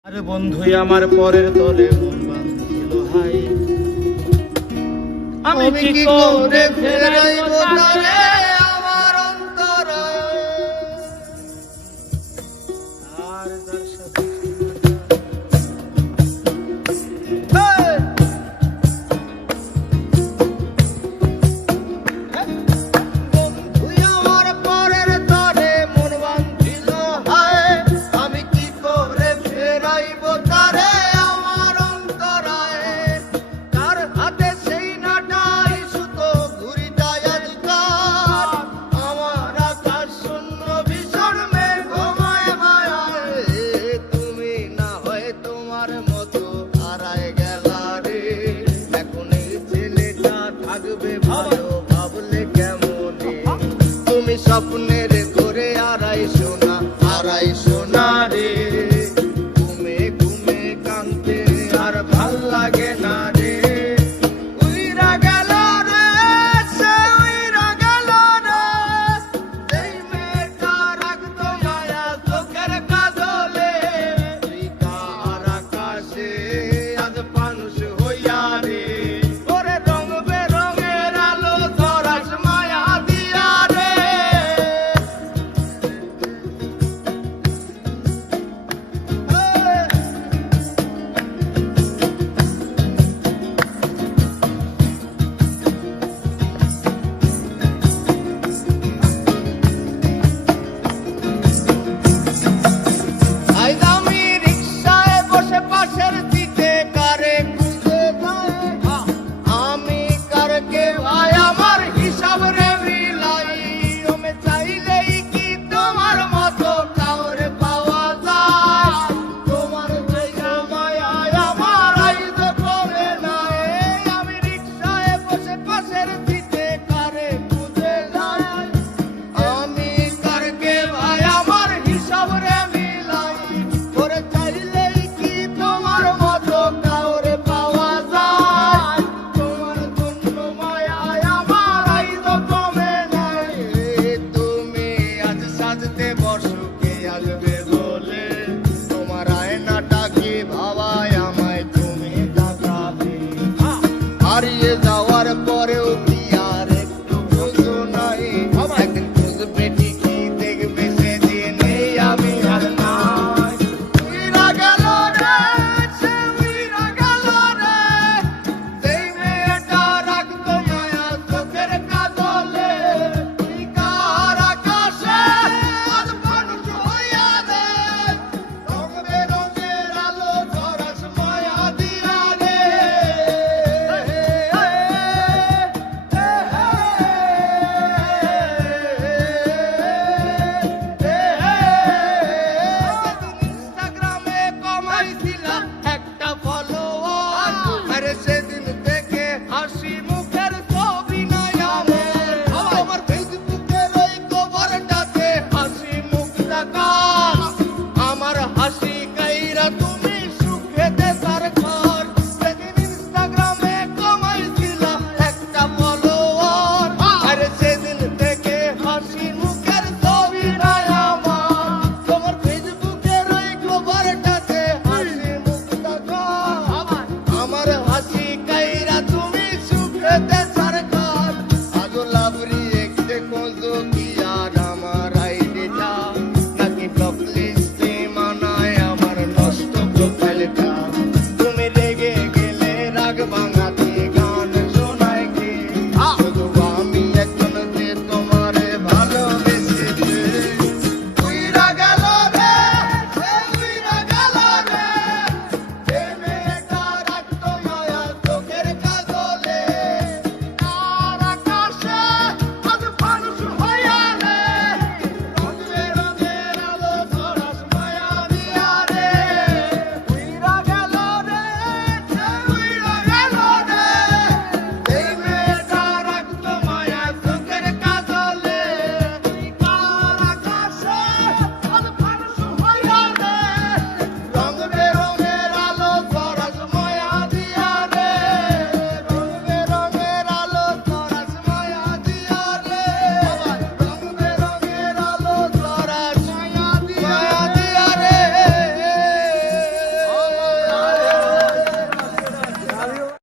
আরে বন্ধুই আমার পরের তলে মন বাঁধিল হাই, আমি কি করে ফেরাইব তারে আমার অন্তরে। আর যার সাথে স্বপ্নের করে আড়াই সোনা রে, ঘুমে ঘুমে কাঁদতে আর ভাল লাগে না রে। উইরা গেল রে, সে উইরা গেল রে, যেই মেয়েটা রাখতো মায়া চোখের কাজলে। তুই কার আকাশে আজ মানুষ হইয়া রে, ওরে রং বেরঙের আলো ধরাস মায়া দিয়া রে। হারিয়ে যাওয়ার পরেও কি আর একটু বুঝো নাই, একদিন বুঝবে ঠিকই দেখবে সেদিন এই আমি আর নাই। উইরা গেল রে, সে উইরা গেল রে, যেই মেয়েটা রাখতো মায়া চোখের কাজলে। তুই কার আকাশে আজ মানুষ হইয়া রে, রং বেরঙের আলো ধরাস মায়া দিয়া রে। সেদিন থেকে হাসি মুখের ছবি নাই আমার, আমার ফেসবুকের ওই কভারটাতে হাসি মুখ দেখা, আমার হাসি কাইরা তুমি